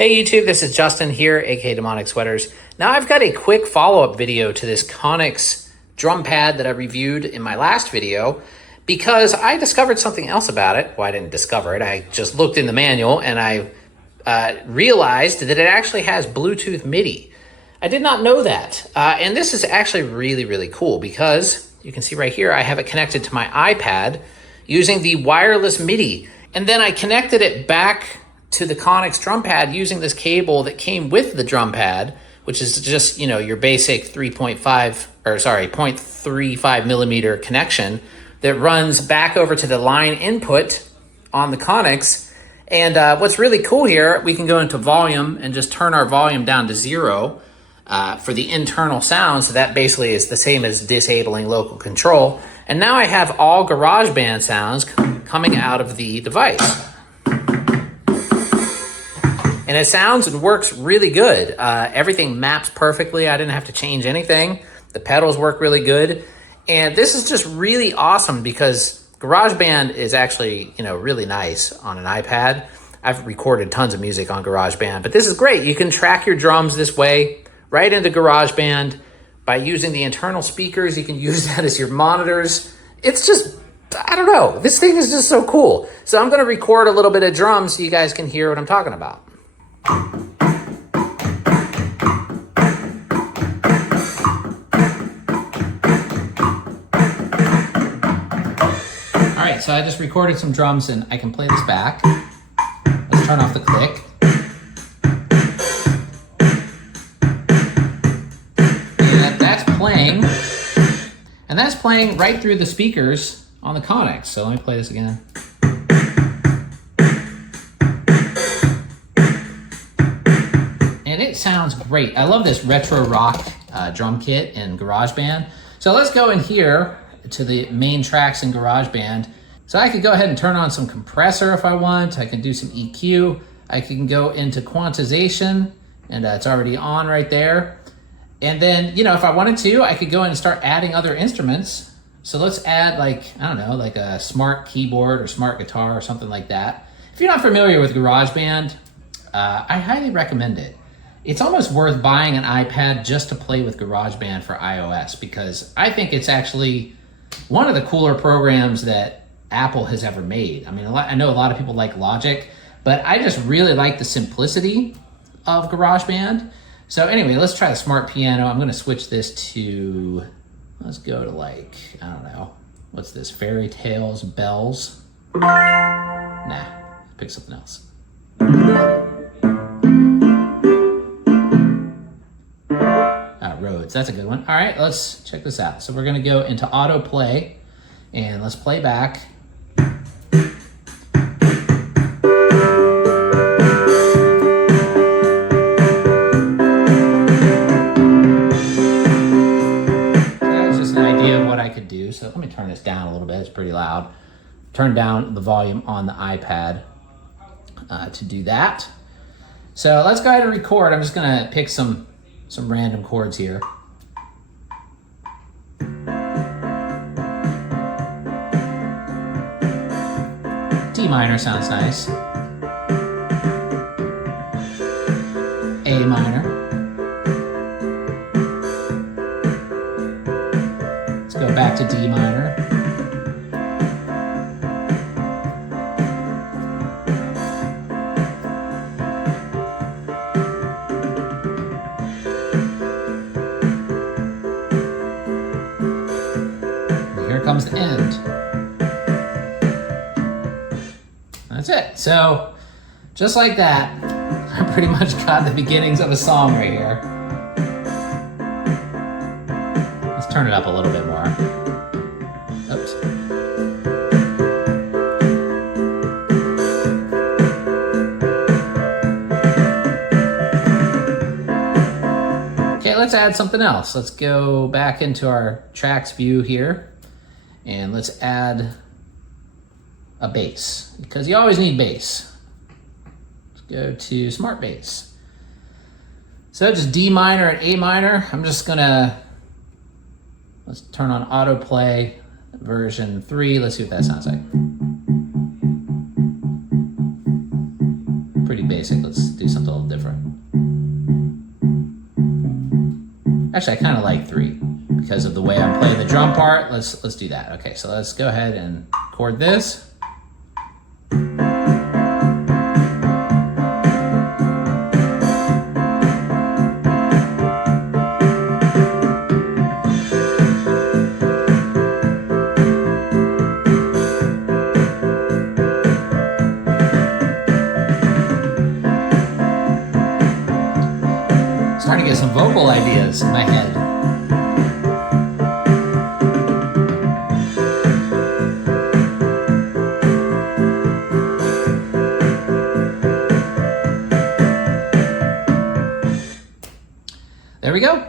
Hey YouTube, this is Justin here, aka Demonic Sweaters. Now I've got a quick follow-up video to this Konix drum pad that I reviewed in my last video because I discovered something else about it. Well, I didn't discover it, I just looked in the manual and I realized that it actually has Bluetooth MIDI. I did not know that. And this is actually really cool because you can see right here, I have it connected to my iPad using the wireless MIDI. And then I connected it back to the Konix drum pad using this cable that came with the drum pad, which is just, you know, your basic 0.35 millimeter connection that runs back over to the line input on the Konix. And what's really cool here, we can go into volume and just turn our volume down to 0 for the internal sound. So that basically is the same as disabling local control. And now I have all GarageBand sounds coming out of the device. And it sounds and works really good. Everything maps perfectly. I didn't have to change anything. The pedals work really good. And this is just really awesome because GarageBand is actually, you know, really nice on an iPad. I've recorded tons of music on GarageBand, but this is great. You can track your drums this way right into GarageBand by using the internal speakers. You can use that as your monitors. It's just, I don't know. This thing is just so cool. So I'm going to record a little bit of drums so you guys can hear what I'm talking about. All right, so I just recorded some drums and I can play this back. Let's turn off the click. And that's playing. And that's playing right through the speakers on the Konix. So let me play this again. And it sounds great. I love this retro rock drum kit in GarageBand. So let's go in here to the main tracks in GarageBand. So I could go ahead and turn on some compressor if I want. I can do some EQ. I can go into quantization, and it's already on right there. And then, you know, if I wanted to, I could go in and start adding other instruments. So let's add like, I don't know, like a smart keyboard or smart guitar or something like that. If you're not familiar with GarageBand, I highly recommend it. It's almost worth buying an iPad just to play with GarageBand for iOS because I think it's actually one of the cooler programs that Apple has ever made. I mean, I know a lot of people like Logic, but I just really like the simplicity of GarageBand. So anyway, let's try the smart piano. I'm gonna switch this to, let's go to like, I don't know, what's this, Fairy Tales Bells? Nah, pick something else. Roads, that's a good one. All right, let's check this out. So we're gonna go into autoplay and let's play back. That's just an idea of what I could do. So let me turn this down a little bit, it's pretty loud. Turn down the volume on the iPad to do that. So let's go ahead and record. I'm just gonna pick some random chords here. D minor sounds nice. A minor. Let's go back to D minor. Here comes the end. That's it. So, just like that, I pretty much got the beginnings of a song right here. Let's turn it up a little bit more. Oops. Okay, let's add something else. Let's go back into our tracks view here. And let's add a bass, because you always need bass. Let's go to smart bass. So just D minor and A minor. I'm just gonna, let's turn on autoplay version 3. Let's see what that sounds like. Pretty basic. Let's do something a little different. Actually, I kind of like 3 because of the way I'm playing the drum part. Let's do that. Okay, so let's go ahead and chord this. Starting to get some vocal ideas in my head. There we go.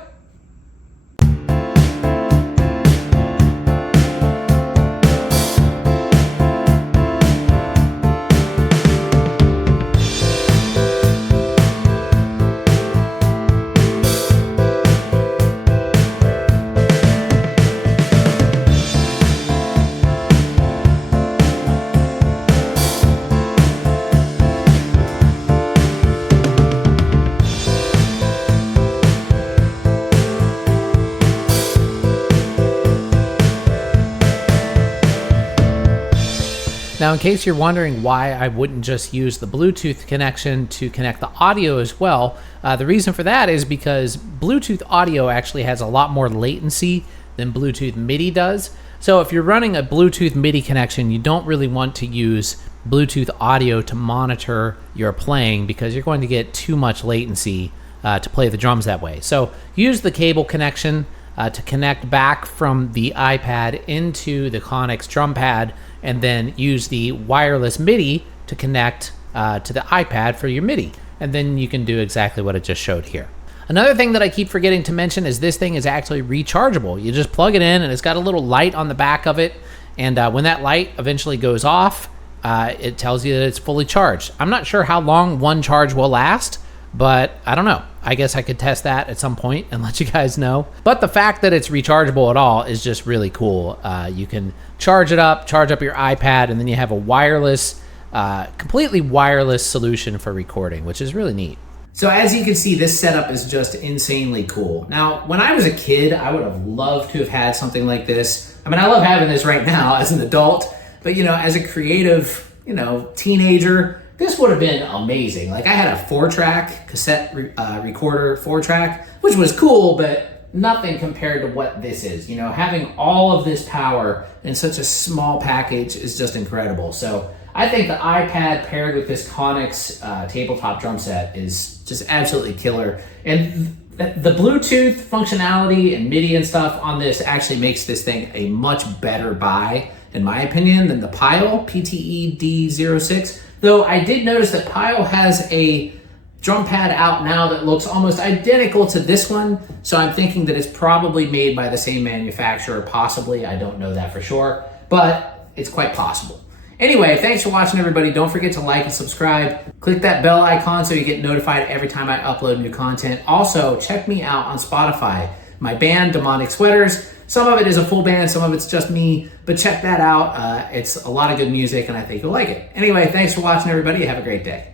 Now, in case you're wondering why I wouldn't just use the Bluetooth connection to connect the audio as well, the reason for that is because Bluetooth audio actually has a lot more latency than Bluetooth MIDI does. So if you're running a Bluetooth MIDI connection, you don't really want to use Bluetooth audio to monitor your playing because you're going to get too much latency to play the drums that way. So use the cable connection to connect back from the iPad into the Konix drum pad, and then use the wireless MIDI to connect to the iPad for your MIDI. And then you can do exactly what I just showed here. Another thing that I keep forgetting to mention is this thing is actually rechargeable. You just plug it in and it's got a little light on the back of it. And when that light eventually goes off, it tells you that it's fully charged. I'm not sure how long one charge will last, but I don't know. I guess I could test that at some point and let you guys know. But the fact that it's rechargeable at all is just really cool. You can charge up your iPad, and then you have a wireless, completely wireless solution for recording, which is really neat. So as you can see, this setup is just insanely cool. Now, when I was a kid, I would have loved to have had something like this. I mean, I love having this right now as an adult, but as a creative, teenager, this would have been amazing. Like, I had a 4-track cassette recorder, 4-track, which was cool, but nothing compared to what this is. Having all of this power in such a small package is just incredible. So I think the iPad paired with this Konix tabletop drum set is just absolutely killer. And the Bluetooth functionality and MIDI and stuff on this actually makes this thing a much better buy, in my opinion, than the Pyle PTE D06. Though I did notice that Pyle has a drum pad out now that looks almost identical to this one. So I'm thinking that it's probably made by the same manufacturer, possibly. I don't know that for sure, but it's quite possible. Anyway, thanks for watching, everybody. Don't forget to like and subscribe. Click that bell icon so you get notified every time I upload new content. Also, check me out on Spotify. My band, Demonic Sweaters. Some of it is a full band, some of it's just me, but check that out. It's a lot of good music, and I think you'll like it. Anyway, thanks for watching, everybody. Have a great day.